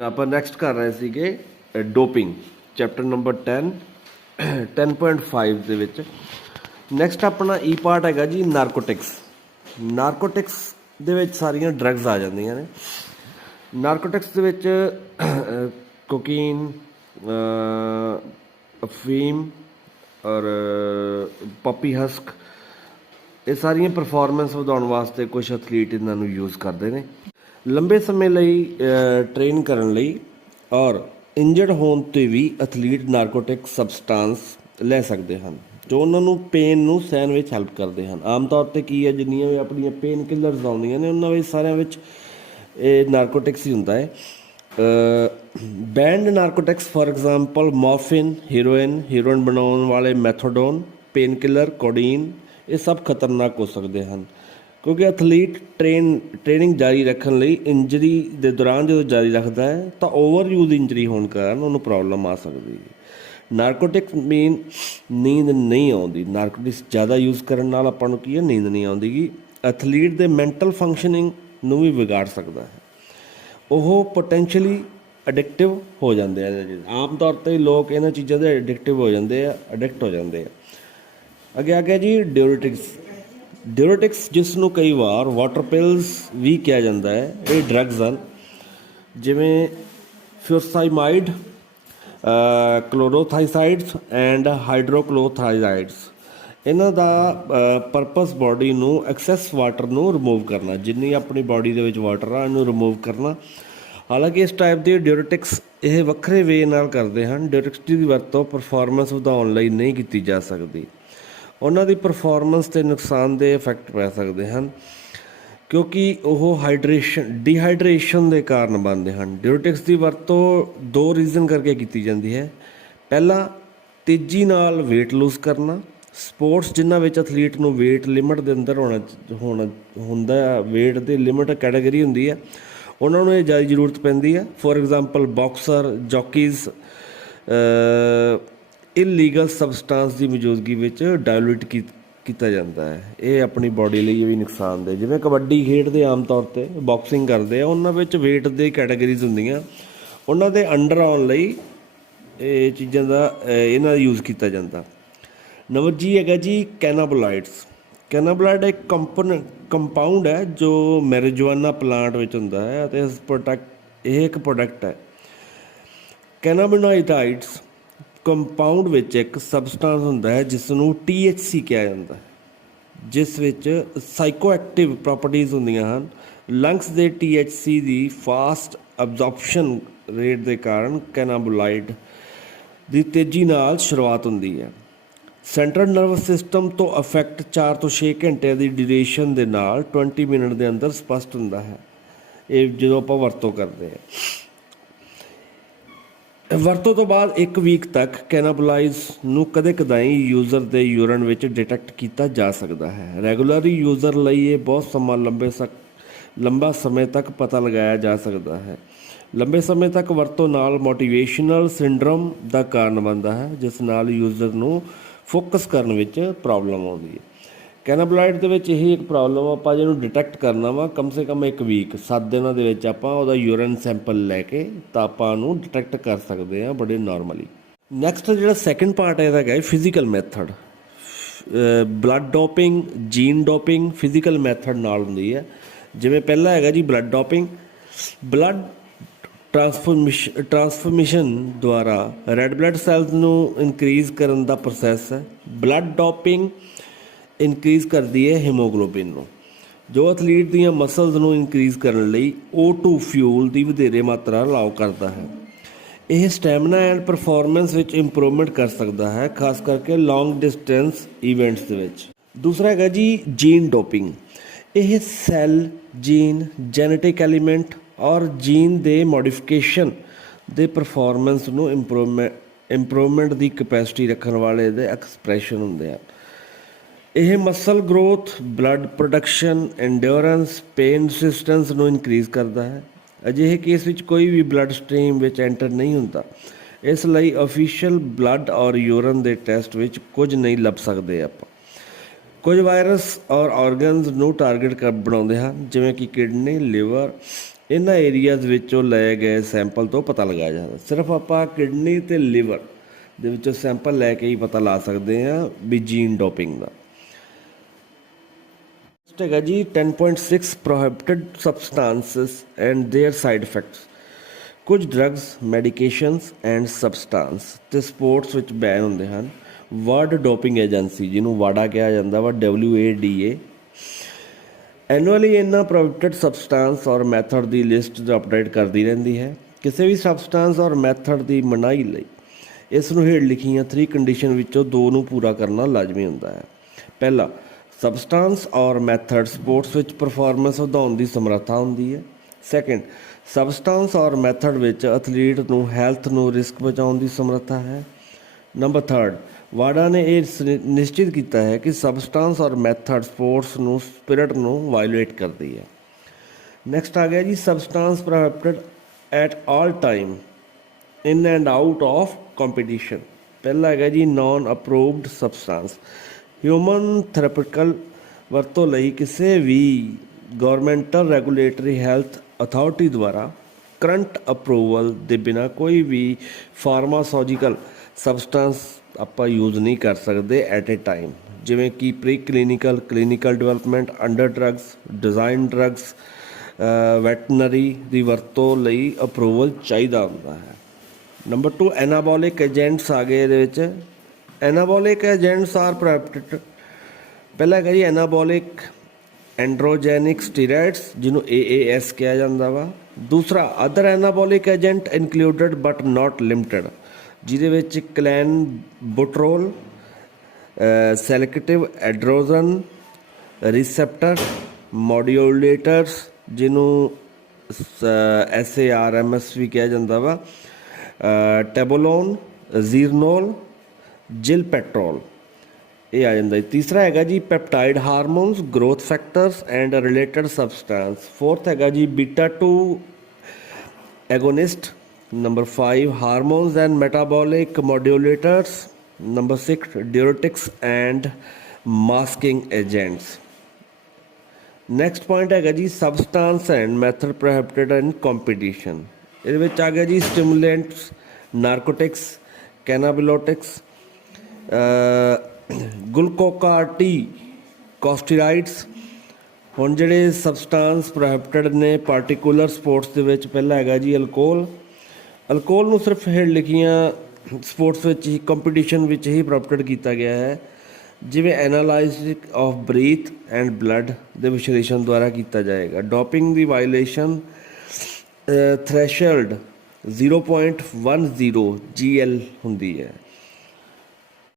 ਆਪਾਂ ਨੈਕਸਟ ਕਰ ਰਹੇ ਸੀਗੇ ਡੋਪਿੰਗ ਚੈਪਟਰ ਨੰਬਰ 10 10.5 ਦੇ ਵਿੱਚ ਨੈਕਸਟ ਆਪਣਾ ਈ ਪਾਰਟ ਹੈਗਾ ਜੀ ਨਾਰਕੋਟਿਕਸ ਦੇ ਵਿੱਚ ਸਾਰੀਆਂ ਡਰੱਗਸ ਆ ਜਾਂਦੀਆਂ ਨੇ। ਨਾਰਕੋਟਿਕਸ ਦੇ ਵਿੱਚ ਕੋਕੀਨ, ਅਫੀਮ ਔਰ ਪੱਪੀ ਹਸਕ, ਇਹ ਸਾਰੀਆਂ ਪਰਫਾਰਮੈਂਸ ਵਧਾਉਣ ਵਾਸਤੇ ਕੁਝ ਐਥਲੀਟ ਇਹਨਾਂ ਨੂੰ ਯੂਜ਼ ਕਰਦੇ ਨੇ ਲੰਬੇ ਸਮੇਂ ਲਈ ਟ੍ਰੇਨ ਕਰਨ ਲਈ। ਔਰ ਇੰਜਰਡ ਹੋਣ 'ਤੇ ਵੀ ਐਥਲੀਟ ਨਾਰਕੋਟਿਕ ਸਬਸਟੈਂਸ ਲੈ ਸਕਦੇ ਹਨ ਜੋ ਉਹਨਾਂ ਨੂੰ ਪੇਨ ਨੂੰ ਸਹਿਣ ਵਿੱਚ ਹੈਲਪ ਕਰਦੇ ਹਨ। ਆਮ ਤੌਰ 'ਤੇ ਕੀ ਹੈ, ਜਿੰਨੀਆਂ ਵੀ ਆਪਣੀਆਂ ਪੇਨ ਕਿਲਰਸ ਆਉਂਦੀਆਂ ਨੇ ਉਹਨਾਂ ਵਿੱਚ ਸਾਰਿਆਂ ਵਿੱਚ ਇਹ ਨਾਰਕੋਟਿਕਸ ਹੀ ਹੁੰਦਾ ਹੈ। Banned narcotics for example morphine, heroin ਬਣਾਉਣ ਵਾਲੇ ਮੈਥੋਡੋਨ, ਪੇਨ ਕਿਲਰ, ਕੋਡੀਨ, ਇਹ ਸਭ ਖਤਰਨਾਕ ਹੋ ਸਕਦੇ ਹਨ ਕਿਉਂਕਿ ਐਥਲੀਟ ਟ੍ਰੇਨਿੰਗ ਜਾਰੀ ਰੱਖਣ ਲਈ ਇੰਜਰੀ ਦੇ ਦੌਰਾਨ ਜਦੋਂ ਜਾਰੀ ਰੱਖਦਾ ਹੈ ਤਾਂ ਓਵਰ ਯੂਜ਼ ਇੰਜਰੀ ਹੋਣ ਕਾਰਨ ਉਹਨੂੰ ਪ੍ਰੋਬਲਮ ਆ ਸਕਦੀ ਹੈ। ਨਾਰਕੋਟਿਕਸ ਮੀਨ ਨੀਂਦ ਨਹੀਂ ਆਉਂਦੀ। ਨਾਰਕੋਟਿਕਸ ਜ਼ਿਆਦਾ ਯੂਜ਼ ਕਰਨ ਨਾਲ ਆਪਾਂ ਨੂੰ ਕੀ ਹੈ, ਨੀਂਦ ਨਹੀਂ ਆਉਂਦੀ ਗੀ। ਐਥਲੀਟ ਦੇ ਮੈਂਟਲ ਫੰਕਸ਼ਨਿੰਗ ਨੂੰ ਵੀ ਵਿਗਾੜ ਸਕਦਾ ਹੈ। ਉਹ ਪੋਟੈਂਸ਼ੀਅਲੀ ਅਡਿਕਟਿਵ ਹੋ ਜਾਂਦੇ ਆ। ਆਮ ਤੌਰ 'ਤੇ ਲੋਕ ਇਹਨਾਂ ਚੀਜ਼ਾਂ ਦੇ ਅਡਿਕਟ ਹੋ ਜਾਂਦੇ ਆ। ਅੱਗੇ ਆ ਗਿਆ ਜੀ ਡਿਊਰੇਟਿਕਸ, ਜਿਸ ਨੂੰ ਕਈ ਵਾਰ ਵਾਟਰ ਪਿਲਸ ਵੀ ਕਿਹਾ ਜਾਂਦਾ ਹੈ। ਇਹ ਡਰੱਗਸ ਹਨ ਜਿਵੇਂ ਫਿਊਸਾਈਮਾਈਡ, ਕਲੋਰੋਥਾਈਸਾਈਡਸ ਐਂਡ ਹਾਈਡਰੋਕਲੋਰੋਥਾਈਜ਼ਾਈਡਸ। ਇਹਨਾਂ ਦਾ ਪਰਪਸ ਬਾਡੀ ਨੂੰ ਐਕਸੈਸ ਵਾਟਰ ਨੂੰ ਰਿਮੂਵ ਕਰਨਾ, ਜਿੰਨੀ ਆਪਣੀ ਬਾਡੀ ਦੇ ਵਿੱਚ ਵਾਟਰ ਆ ਇਹਨੂੰ ਰਿਮੂਵ ਕਰਨਾ। ਹਾਲਾਂਕਿ ਇਸ ਟਾਈਪ ਦੇ ਡਿਊਰੇਟਿਕਸ ਇਹ ਵੱਖਰੇ ਵੇ ਨਾਲ ਕਰਦੇ ਹਨ। ਡਿਊਰੇਟਿਕਸ ਦੀ ਵਰਤੋਂ ਪਰਫਾਰਮੈਂਸ ਵਧਾਉਣ ਲਈ ਨਹੀਂ ਕੀਤੀ ਜਾ ਸਕਦੀ। ਉਹਨਾਂ ਦੀ ਪਰਫਾਰਮੈਂਸ 'ਤੇ ਨੁਕਸਾਨਦੇਹ ਇਫੈਕਟ ਪੈ ਸਕਦੇ ਹਨ ਕਿਉਂਕਿ ਉਹ ਡੀਹਾਈਡਰੇਸ਼ਨ ਦੇ ਕਾਰਨ ਬਣਦੇ ਹਨ। ਡਿਊਰੇਟਿਕਸ ਦੀ ਵਰਤੋਂ ਦੋ ਰੀਜ਼ਨ ਕਰਕੇ ਕੀਤੀ ਜਾਂਦੀ ਹੈ। ਪਹਿਲਾ, ਤੇਜ਼ੀ ਨਾਲ ਵੇਟ ਲੂਜ਼ ਕਰਨਾ। ਸਪੋਰਟਸ ਜਿਨ੍ਹਾਂ ਵਿੱਚ ਐਥਲੀਟ ਨੂੰ ਵੇਟ ਲਿਮਟ ਦੇ ਅੰਦਰ ਹੁੰਦਾ, ਵੇਟ ਦੇ ਲਿਮਟ ਕੈਟਾਗਰੀ ਹੁੰਦੀ ਹੈ, ਉਹਨਾਂ ਨੂੰ ਇਹ ਜ਼ਿਆਦਾ ਜ਼ਰੂਰਤ ਪੈਂਦੀ ਹੈ। For example boxer, jockeys illegal substance ਦੀ ਮੌਜੂਦਗੀ ਵਿੱਚ ਡਾਇਲੂਟ ਕੀਤਾ ਜਾਂਦਾ ਹੈ। ਇਹ ਆਪਣੀ ਬਾਡੀ ਲਈ ਵੀ ਨੁਕਸਾਨਦੇਹ। ਜਿਵੇਂ ਕਬੱਡੀ ਖੇਡਦੇ ਆਮ ਤੌਰ 'ਤੇ, ਬਾਕਸਿੰਗ ਕਰਦੇ ਆ, ਉਹਨਾਂ ਵਿੱਚ ਵੇਟ ਦੇ ਕੈਟਾਗਰੀਜ਼ ਹੁੰਦੀਆਂ, ਉਹਨਾਂ ਦੇ ਅੰਡਰ ਆਉਣ ਲਈ ਇਹ ਚੀਜ਼ਾਂ ਦਾ ਇਹਨਾਂ ਦਾ ਯੂਜ਼ ਕੀਤਾ ਜਾਂਦਾ। ਨੰਬਰ ਜੀ ਹੈਗਾ ਜੀ ਕੈਨਾਬੋਲਾਈਡਸ। ਕੈਨਾਬੋਲਾਈਡ ਇੱਕ ਕੰਪਾਊਂਡ ਹੈ ਜੋ ਮੈਰਿਜੁਆਨਾ ਪਲਾਂਟ ਵਿੱਚ ਹੁੰਦਾ ਹੈ ਅਤੇ ਇਹ ਇੱਕ ਪ੍ਰੋਡਕਟ ਹੈ। ਕੈਨਾਬਿਨੋਇਡਾਈਡਸ ਕੰਪਾਊਂਡ ਵਿੱਚ ਇੱਕ ਸਬਸਟੈਂਸ ਹੁੰਦਾ ਹੈ ਜਿਸ ਨੂੰ THC ਕਿਹਾ ਜਾਂਦਾ ਹੈ, ਜਿਸ ਵਿੱਚ ਸਾਈਕੋਐਕਟਿਵ ਪ੍ਰੋਪਰਟੀਜ਼ ਹੁੰਦੀਆਂ ਹਨ। ਲੰਗਸ ਦੇ THC ਦੀ ਫਾਸਟ ਅਬਜ਼ੌਰਪਸ਼ਨ ਰੇਟ ਦੇ ਕਾਰਨ ਕੈਨਾਬੋਲਾਈਡ ਦੀ ਤੇਜ਼ੀ ਨਾਲ ਸ਼ੁਰੂਆਤ ਹੁੰਦੀ ਹੈ। ਸੈਂਟਰਲ ਨਰਵਸ ਸਿਸਟਮ ਤੋਂ ਅਫੈਕਟ 4 ਤੋਂ 6 ਘੰਟੇ ਦੀ ਡਿਊਰੇਸ਼ਨ ਦੇ ਨਾਲ 20 ਮਿੰਟ ਦੇ ਅੰਦਰ ਸਪਸ਼ਟ ਹੁੰਦਾ ਹੈ। ਇਹ ਜਦੋਂ ਆਪਾਂ ਵਰਤੋਂ ਕਰਦੇ ਹਾਂ। ਵਰਤੋਂ ਤੋਂ ਬਾਅਦ 1 ਵੀਕ ਤੱਕ ਕੈਨਾਬੋਲਾਈਜ਼ ਨੂੰ ਕਦੇ ਕਦਾਈ ਯੂਜ਼ਰ ਦੇ ਯੂਰਨ ਵਿੱਚ ਡਿਟੈਕਟ ਕੀਤਾ ਜਾ ਸਕਦਾ ਹੈ। ਰੈਗੂਲਰ ਯੂਜ਼ਰ ਲਈ ਇਹ ਬਹੁਤ ਲੰਬਾ ਸਮੇਂ ਤੱਕ ਪਤਾ ਲਗਾਇਆ ਜਾ ਸਕਦਾ ਹੈ। ਲੰਬੇ ਸਮੇਂ ਤੱਕ ਵਰਤੋਂ ਨਾਲ ਮੋਟੀਵੇਸ਼ਨਲ ਸਿੰਡਰੋਮ ਦਾ ਕਾਰਨ ਬਣਦਾ ਹੈ, ਜਿਸ ਨਾਲ ਯੂਜ਼ਰ ਨੂੰ ਫੋਕਸ ਕਰਨ ਵਿੱਚ ਪ੍ਰੋਬਲਮ ਆਉਂਦੀ ਹੈ। ਕੈਨਾਬੋਲਾਈਡ ਦੇ ਵਿੱਚ ਇਹੀ ਇੱਕ ਪ੍ਰੋਬਲਮ, ਆਪਾਂ ਜਿਹਨੂੰ ਡਿਟੈਕਟ ਕਰਨਾ ਵਾ ਕਮ ਸੇ ਕਮ 1 ਵੀਕ 7 ਦਿਨਾਂ ਦੇ ਵਿੱਚ ਆਪਾਂ ਉਹਦਾ ਯੂਰਨ ਸੈਂਪਲ ਲੈ ਕੇ ਤਾਂ ਆਪਾਂ ਉਹਨੂੰ ਡਿਟੈਕਟ ਕਰ ਸਕਦੇ ਹਾਂ ਬੜੇ ਨੋਰਮਲੀ। ਨੈਕਸਟ ਜਿਹੜਾ ਸੈਕਿੰਡ ਪਾਰਟ ਇਹਦਾ ਹੈਗਾ physical method. Blood doping, jean doping physical method ਨਾਲ ਹੁੰਦੀ ਹੈ। ਜਿਵੇਂ ਪਹਿਲਾ ਹੈਗਾ ਜੀ ਬਲੱਡ ਡੋਪਿੰਗ। ਬਲੱਡ ਟਰਾਂਸਫਰਮੇਸ਼ਨ ਦੁਆਰਾ ਰੈੱਡ ਬਲੱਡ ਸੈਲਸ ਨੂੰ ਇਨਕਰੀਜ਼ ਕਰਨ ਦਾ ਪ੍ਰੋਸੈਸ ਹੈ। ਬਲੱਡ ਡੋਪਿੰਗ ਇਨਕਰੀਜ਼ ਕਰਦੀ ਹੈ ਹੀਮੋਗਲੋਬਿਨ ਨੂੰ, ਜੋ ਐਥਲੀਟ ਦੀਆਂ ਮਸਲਸ ਨੂੰ ਇਨਕਰੀਜ਼ ਕਰਨ ਲਈ O2 ਫਿਊਲ ਦੀ ਵਧੇਰੇ ਮਾਤਰਾ ਅਲਾਓ ਕਰਦਾ ਹੈ। ਇਹ ਸਟੈਮਿਨਾ ਐਂਡ ਪਰਫਾਰਮੈਂਸ ਵਿੱਚ ਇੰਪਰੂਵਮੈਂਟ ਕਰ ਸਕਦਾ ਹੈ, ਖਾਸ ਕਰਕੇ ਲੌਂਗ ਡਿਸਟੈਂਸ ਇਵੈਂਟਸ ਦੇ ਵਿੱਚ। ਦੂਸਰਾ ਹੈਗਾ ਜੀ ਜੀਨ ਡੋਪਿੰਗ। ਇਹ ਸੈੱਲ, ਜੀਨ, ਜੈਨੇਟਿਕ ਐਲੀਮੈਂਟ ਔਰ ਜੀਨ ਦੇ ਮੋਡੀਫਿਕੇਸ਼ਨ ਦੇ ਪਰਫਾਰਮੈਂਸ ਨੂੰ ਇੰਪਰੂਵਮੈਂਟ ਦੀ ਕਪੈਸਿਟੀ ਰੱਖਣ ਵਾਲੇ ਦੇ ਐਕਸਪ੍ਰੈਸ਼ਨ ਹੁੰਦੇ ਆ। ਇਹ muscle growth, blood production, endurance, pain resistance ਨੂੰ ਇਨਕਰੀਜ਼ ਕਰਦਾ ਹੈ। ਅਜਿਹੇ ਕੇਸ ਵਿੱਚ ਕੋਈ ਵੀ ਬਲੱਡ ਸਟ੍ਰੀਮ ਵਿੱਚ ਐਂਟਰ ਨਹੀਂ ਹੁੰਦਾ, ਇਸ ਲਈ ਆਫੀਸ਼ੀਅਲ ਬਲੱਡ ਔਰ ਯੂਰਨ ਦੇ ਟੈਸਟ ਵਿੱਚ ਕੁਝ ਨਹੀਂ ਲੱਭ ਸਕਦੇ ਆਪਾਂ। ਕੁਝ ਵਾਇਰਸ ਔਰ ਆਰਗਨਸ ਨੂੰ ਟਾਰਗੇਟ ਬਣਾਉਂਦੇ ਹਨ, ਜਿਵੇਂ ਕਿ ਕਿਡਨੀ, ਲਿਵਰ, ਇਹਨਾਂ ਏਰੀਆਜ਼ ਵਿੱਚੋਂ ਲਏ ਗਏ ਸੈਂਪਲ ਤੋਂ ਪਤਾ ਲਗਾਇਆ ਜਾਂਦਾ। ਸਿਰਫ ਆਪਾਂ ਕਿਡਨੀ ਅਤੇ ਲਿਵਰ ਦੇ ਵਿੱਚੋਂ ਸੈਂਪਲ ਲੈ ਕੇ ਹੀ ਪਤਾ ਲਾ ਸਕਦੇ ਹਾਂ ਵੀ ਜੀਨ ਡੋਪਿੰਗ ਦਾ। ਨੈਕਸਟ ਹੈਗਾ ਜੀ 10.6 prohibited substances and there side effects. ਕੁਝ ਡਰੱਗਸ, ਮੈਡੀਕੇਸ਼ਨਸ ਐਂਡ ਸਬਸਟਾਂਸ ਅਤੇ ਸਪੋਰਟਸ ਵਿੱਚ ਬੈਨ ਹੁੰਦੇ ਹਨ। ਵਰਲਡ ਡੋਪਿੰਗ ਏਜੰਸੀ, ਜਿਹਨੂੰ ਵਾਡਾ ਕਿਹਾ ਜਾਂਦਾ ਵਾ, WADA, ਐਨੂਅਲੀ ਇਹਨਾਂ ਪ੍ਰੋਹਿਬਿਟਡ ਸਬਸਟਾਂਸ ਔਰ ਮੈਥਡ ਦੀ ਲਿਸਟ ਅਪਡੇਟ ਕਰਦੀ ਰਹਿੰਦੀ ਹੈ। ਕਿਸੇ ਵੀ ਸਬਸਟਾਂਸ ਔਰ ਮੈਥਡ ਦੀ ਮਨਾਹੀ ਲਈ ਇਸ ਨੂੰ ਹੇਠ ਲਿਖੀਆਂ 3 ਕੰਡੀਸ਼ਨ ਵਿੱਚੋਂ 2 ਨੂੰ ਪੂਰਾ ਕਰਨਾ ਲਾਜ਼ਮੀ ਹੁੰਦਾ ਹੈ। ਪਹਿਲਾ, ਸਬਸਟਾਂਸ ਔਰ ਮੈਥਡ ਸਪੋਰਟਸ ਵਿੱਚ ਪਰਫਾਰਮੈਂਸ ਵਧਾਉਣ ਦੀ ਸਮਰੱਥਾ ਹੁੰਦੀ ਹੈ। ਸੈਕਿੰਡ, ਸਬਸਟਾਂਸ ਔਰ ਮੈਥਡ ਵਿੱਚ ਐਥਲੀਟ ਨੂੰ ਹੈਲਥ ਨੂੰ ਰਿਸਕ ਪਹੁੰਚਾਉਣ ਦੀ ਸਮਰੱਥਾ ਹੈ। ਨੰਬਰ 3, ਵਾਡਾ ਨੇ ਇਹ ਨਿਸ਼ਚਿਤ ਕੀਤਾ ਹੈ ਕਿ ਸਬਸਟਾਂਸ ਔਰ ਮੈਥਡ ਸਪੋਰਟਸ ਨੂੰ ਸਪਿਰਿਟ ਨੂੰ ਵਾਇਓਲੇਟ ਕਰਦੀ ਹੈ। ਨੈਕਸਟ ਆ ਗਿਆ ਜੀ substance prohibited at all time in and out of competition. ਪਹਿਲਾ ਹੈਗਾ ਜੀ ਨਾਨ ਅਪਰੂਵਡ ਸਬਸਟਾਂਸ। ਹਿਊਮਨ ਥੈਰੇਪੀਟੀਕਲ ਵਰਤੋਂ ਲਈ ਕਿਸੇ ਵੀ ਗੌਰਮੈਂਟਲ ਰੈਗੂਲੇਟਰੀ ਹੈਲਥ ਅਥਾਰਟੀ ਦੁਆਰਾ ਕਰੰਟ ਅਪਰੂਵਲ ਦੇ ਬਿਨਾਂ ਕੋਈ ਵੀ ਫਾਰਮਾਸੋਜੀਕਲ ਸਬਸਟਾਂਸ ਆਪਾਂ ਯੂਜ਼ ਨਹੀਂ ਕਰ ਸਕਦੇ ਐਟ ਏ ਟਾਈਮ, ਜਿਵੇਂ ਕਿ pre clinical, clinical development, under drugs, design drugs, veterinary ਦੀ ਵਰਤੋਂ ਲਈ ਅਪਰੂਵਲ ਚਾਹੀਦਾ ਹੁੰਦਾ ਹੈ। ਨੰਬਰ 2, ਐਨਾਬੋਲਿਕ ਏਜੰਟਸ ਆ ਗਏ ਇਹਦੇ ਵਿੱਚ। Anabolic agents are prohibited. ਪਹਿਲਾ ਹੈਗਾ ਜੀ ਐਨਾਬੋਲਿਕ ਐਂਡਰੋਜੈਨਿਕ ਸਟੀਰਾਇਡਸ, ਜਿਹਨੂੰ AAS ਕਿਹਾ ਜਾਂਦਾ ਵਾ। ਦੂਸਰਾ, other anabolic agent included but not limited, ਜਿਹਦੇ ਵਿੱਚ ਕਲੈਨਬੁਟਰੋਲ, ਸੈਲੈਕਟਿਵ ਐਡਰੋਜਨ ਰਿਸੈਪਟਰ ਮੋਡਿਊਲੇਟਰਸ, ਜਿਹਨੂੰ SARMS ਵੀ ਕਿਹਾ ਜਾਂਦਾ ਵਾ, ਟੈਬੋਲੋਨ, ਜ਼ੀਰਨੋਲ, ਜਿਲਪੈਟਰੋਲ, ਇਹ ਆ ਜਾਂਦਾ। ਤੀਸਰਾ ਹੈਗਾ ਜੀ peptide hormones, growth factors and related substance. Fourth ਹੈਗਾ ਜੀ β2 agonist. Number 5, hormones and metabolic modulators. Number 6, diuretics and masking agents. Next point ਹੈਗਾ ਜੀ substance and method prohibited in competition. ਇਹਦੇ ਵਿੱਚ ਆ ਗਿਆ ਜੀ ਸਟਿਮੂਲੈਂਟਸ, ਨਾਰਕੋਟਿਕਸ, ਕੈਨਾਬਿਲੋਟਿਕਸ, ਗਲੂਕੋਕਾਰਟੀਕੋਸਟੀਰਾਇਡਸ। ਹੁਣ ਜਿਹੜੇ ਸਬਸਟਾਂਸ ਪ੍ਰੋਹਿਬਿਟਡ ਨੇ ਪਾਰਟੀਕੂਲਰ ਸਪੋਰਟਸ ਦੇ ਵਿੱਚ, ਪਹਿਲਾ ਹੈਗਾ ਜੀ ਅਲਕੋਹਲ। ਅਲਕੋਹਲ ਨੂੰ ਸਿਰਫ ਹੇਠ ਲਿਖੀਆਂ ਸਪੋਰਟਸ ਵਿੱਚ ਹੀ, ਕੰਪੀਟੀਸ਼ਨ ਵਿੱਚ ਹੀ ਪ੍ਰੋਹਿਬਿਟਡ ਕੀਤਾ ਗਿਆ ਹੈ, ਜਿਵੇਂ analysis of breathe and blood ਦੇ ਵਿਸ਼ਲੇਸ਼ਣ ਦੁਆਰਾ ਕੀਤਾ ਜਾਏਗਾ। ਡੋਪਿੰਗ ਦੀ ਵਾਇਲੇਸ਼ਨ ਥ੍ਰੈਸ਼ਹੋਲਡ 0.10 GL ਹੁੰਦੀ ਹੈ।